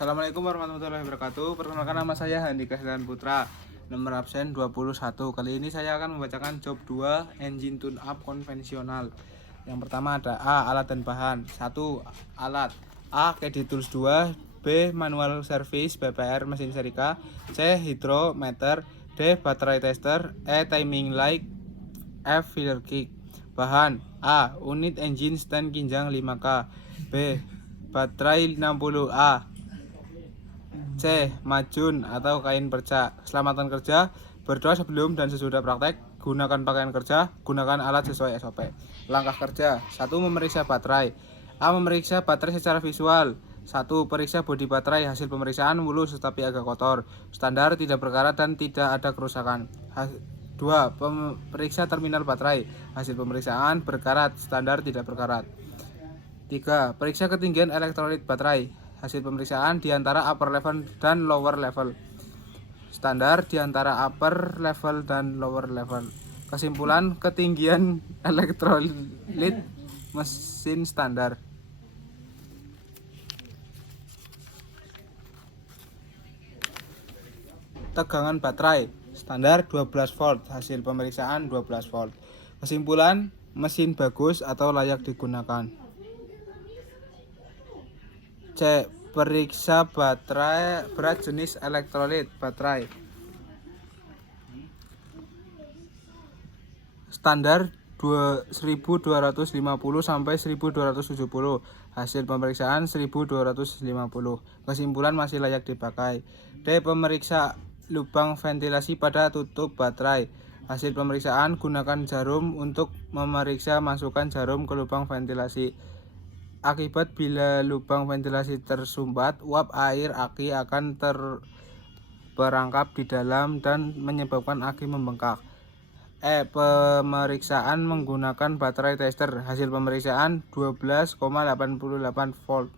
Assalamualaikum warahmatullahi wabarakatuh. Perkenalkan, nama saya Handika Sedan Putra, nomor absen 21. Kali ini saya akan membacakan job 2 engine tune up konvensional. Yang pertama ada A. Alat dan bahan. 1. Alat. A. Caddy tools 2. B. Manual service BPR mesin serika. C. Hydrometer. D. Baterai tester. E. Timing light. F. Filler kick. Bahan. A. Unit engine stand kinjang 5K. B. Baterai 60A. C. Majun atau kain perca. Keselamatan kerja, berdoa sebelum dan sesudah praktek, gunakan pakaian kerja, gunakan alat sesuai SOP. Langkah kerja. 1. Memeriksa baterai. A. Memeriksa baterai secara visual. 1. Periksa bodi baterai. Hasil pemeriksaan mulus tetapi agak kotor, standar, tidak berkarat dan tidak ada kerusakan. 2. Periksa terminal baterai. Hasil pemeriksaan berkarat, standar, tidak berkarat. 3. Periksa ketinggian elektrolit baterai. Hasil pemeriksaan di antara upper level dan lower level, standar di antara upper level dan lower level. Kesimpulan, ketinggian elektrolit mesin standar. Tegangan baterai standar 12 volt. Hasil pemeriksaan 12 volt. Kesimpulan, mesin bagus atau layak digunakan. C. Periksa baterai berat jenis elektrolit baterai. Standar 1250 sampai 1270. Hasil pemeriksaan 1250. Kesimpulan, masih layak dipakai. D. Pemeriksa lubang ventilasi pada tutup baterai. Hasil pemeriksaan, gunakan jarum untuk memeriksa, masukkan jarum ke lubang ventilasi. Akibat bila lubang ventilasi tersumbat, uap air aki akan terperangkap di dalam dan menyebabkan aki membengkak. E. Pemeriksaan menggunakan baterai tester. Hasil pemeriksaan 12,88 volt.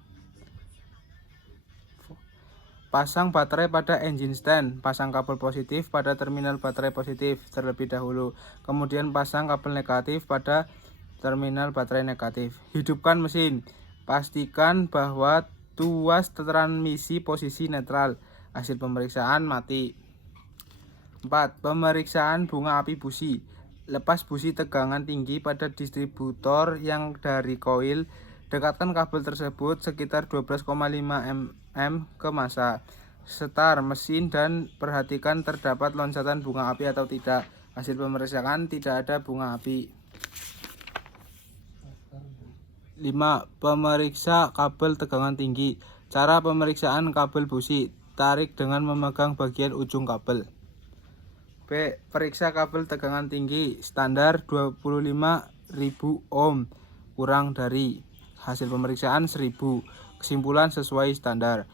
Pasang baterai pada engine stand. Pasang kabel positif pada terminal baterai positif terlebih dahulu, kemudian pasang kabel negatif pada terminal baterai negatif. Hidupkan mesin. Pastikan bahwa tuas transmisi posisi netral. Hasil pemeriksaan mati. 4. Pemeriksaan bunga api busi. Lepas busi tegangan tinggi pada distributor yang dari koil. Dekatkan kabel tersebut sekitar 12,5 mm ke massa. Setar mesin dan perhatikan terdapat loncatan bunga api atau tidak. Hasil pemeriksaan tidak ada bunga api. 5. Pemeriksa kabel tegangan tinggi. Cara pemeriksaan kabel busi. Tarik dengan memegang bagian ujung kabel. B. Periksa kabel tegangan tinggi. Standar 25.000 ohm kurang dari. Hasil pemeriksaan 1000. Kesimpulan, sesuai standar.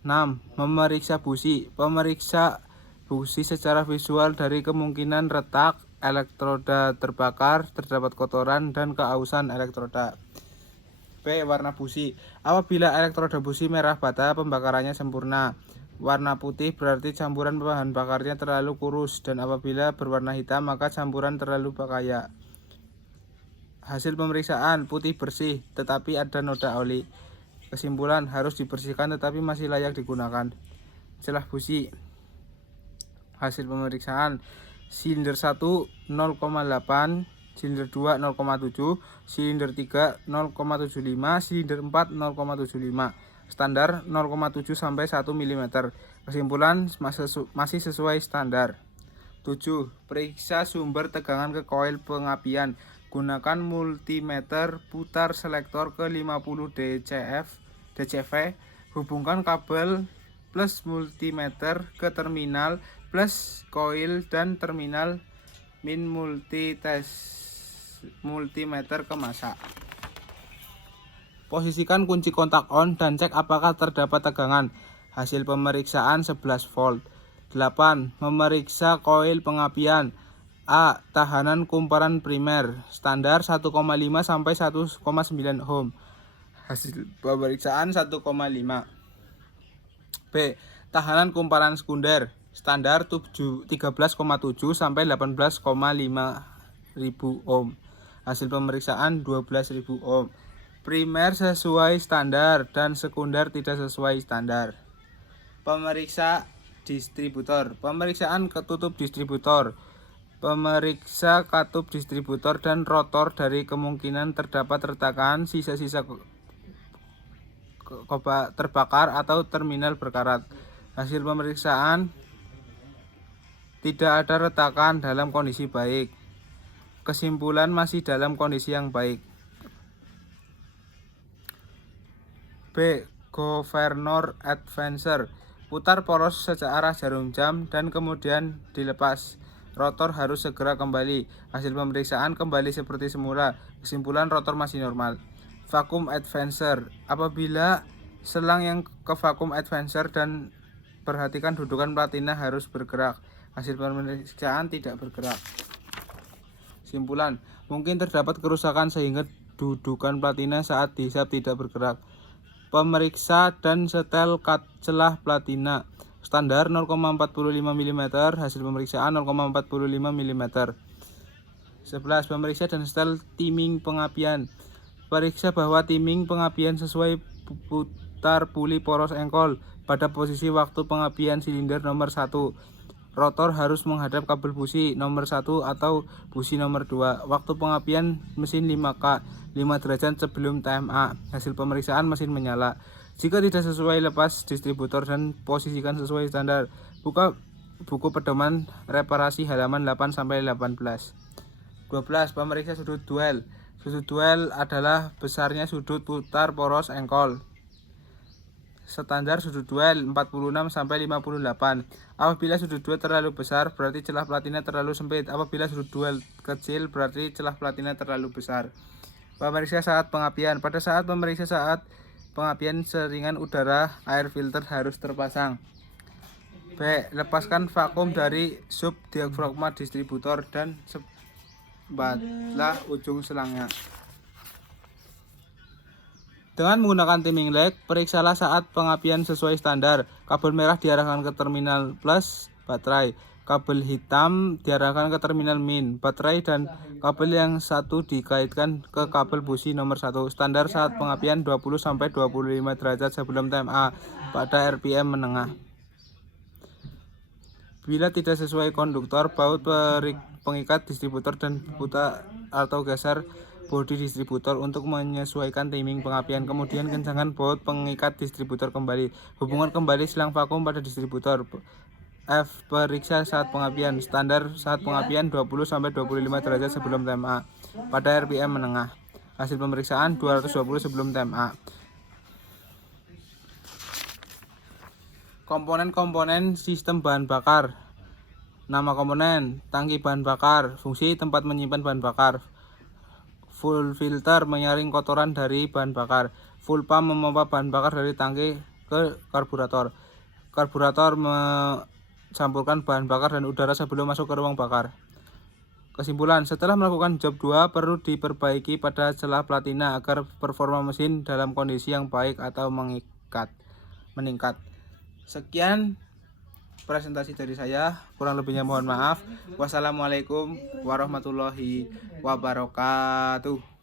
6. Memeriksa busi. Pemeriksa busi secara visual dari kemungkinan retak, elektroda terbakar, terdapat kotoran, dan keausan elektroda. B. Warna busi. Apabila elektroda busi merah bata, pembakarannya sempurna. Warna putih berarti campuran bahan bakarnya terlalu kurus, dan apabila berwarna hitam maka campuran terlalu bakaya. Hasil pemeriksaan putih bersih tetapi ada noda oli. Kesimpulan, harus dibersihkan tetapi masih layak digunakan. Celah busi. Hasil pemeriksaan silinder 1 0,8, silinder 2 0,7, silinder 3 0,75, silinder 4 0,75. Standar 0,7 sampai 1 mm. Kesimpulan, masih sesuai standar. 7. Periksa sumber tegangan ke koil pengapian. Gunakan multimeter, putar selektor ke 50 DCV. Hubungkan kabel plus multimeter ke terminal plus koil dan terminal min multimeter ke massa. Posisikan kunci kontak on dan cek apakah terdapat tegangan. Hasil pemeriksaan 11 volt. 8. Memeriksa koil pengapian. A. Tahanan kumparan primer. Standar 1,5 sampai 1,9 ohm. Hasil pemeriksaan 1,5. B. Tahanan kumparan sekunder. Standar 13,7 sampai 18,5 ribu ohm. Hasil pemeriksaan 12.000 ohm. Primer sesuai standar dan sekunder tidak sesuai standar. Pemeriksa distributor. Pemeriksaan ketutup distributor. Pemeriksa katup distributor dan rotor dari kemungkinan terdapat retakan, sisa-sisa terbakar atau terminal berkarat. Hasil pemeriksaan tidak ada retakan, dalam kondisi baik. Kesimpulan masih dalam kondisi yang baik. B. Governor Advancer. Putar poros sejak arah jarum jam dan kemudian dilepas. Rotor harus segera kembali. Hasil pemeriksaan kembali seperti semula. Kesimpulan rotor masih normal. Vacuum Advancer. Apabila selang yang ke vacuum advancer dan perhatikan dudukan platina harus bergerak. Hasil pemeriksaan tidak bergerak. Kesimpulan, mungkin terdapat kerusakan sehingga dudukan platina saat dihisap tidak bergerak. Pemeriksa dan setel celah platina. Standar 0,45 mm, hasil pemeriksaan 0,45 mm. 11. Pemeriksa dan setel timing pengapian. Periksa bahwa timing pengapian sesuai putar puli poros engkol pada posisi waktu pengapian silinder nomor 1. Rotor harus menghadap kabel busi nomor 1 atau busi nomor 2. Waktu pengapian mesin 5K, 5 derajat sebelum TMA. Hasil pemeriksaan mesin menyala. Jika tidak sesuai, lepas distributor dan posisikan sesuai standar. Buka buku pedoman reparasi halaman 8-18. 12. Pemeriksa sudut duel. Sudut duel adalah besarnya sudut putar poros engkol. Standar sudut duel 46-58. Apabila sudut duel terlalu besar, berarti celah platina terlalu sempit. Apabila sudut duel kecil, berarti celah platina terlalu besar. Pemeriksa saat pengapian. Pada saat pemeriksa saat pengapian, saringan udara air filter harus terpasang. B. Lepaskan vakum dari sub diafragma distributor dan sebatlah ujung selangnya. Dengan menggunakan timing leg, periksalah saat pengapian sesuai standar. Kabel merah diarahkan ke terminal plus baterai. Kabel hitam diarahkan ke terminal min baterai dan kabel yang satu dikaitkan ke kabel busi nomor 1. Standar saat pengapian 20-25 derajat sebelum TMA pada RPM menengah. Bila tidak sesuai konduktor, baut pengikat distributor dan putar atau geser bodi distributor untuk menyesuaikan timing pengapian. Kemudian kencangkan baut pengikat distributor kembali. Hubungan kembali selang vakum pada distributor. F. Periksa saat pengapian. Standar saat pengapian 20-25 derajat sebelum TMA pada RPM menengah. Hasil pemeriksaan 220 sebelum TMA. Komponen-komponen sistem bahan bakar. Nama komponen: tangki bahan bakar, fungsi tempat menyimpan bahan bakar. Full filter menyaring kotoran dari bahan bakar. Full pump memompa bahan bakar dari tangki ke karburator. Karburator mencampurkan bahan bakar dan udara sebelum masuk ke ruang bakar. Kesimpulan, setelah melakukan job 2 perlu diperbaiki pada celah platina agar performa mesin dalam kondisi yang baik atau meningkat. Sekian presentasi dari saya, kurang lebihnya mohon maaf. Wassalamualaikum warahmatullahi wabarakatuh.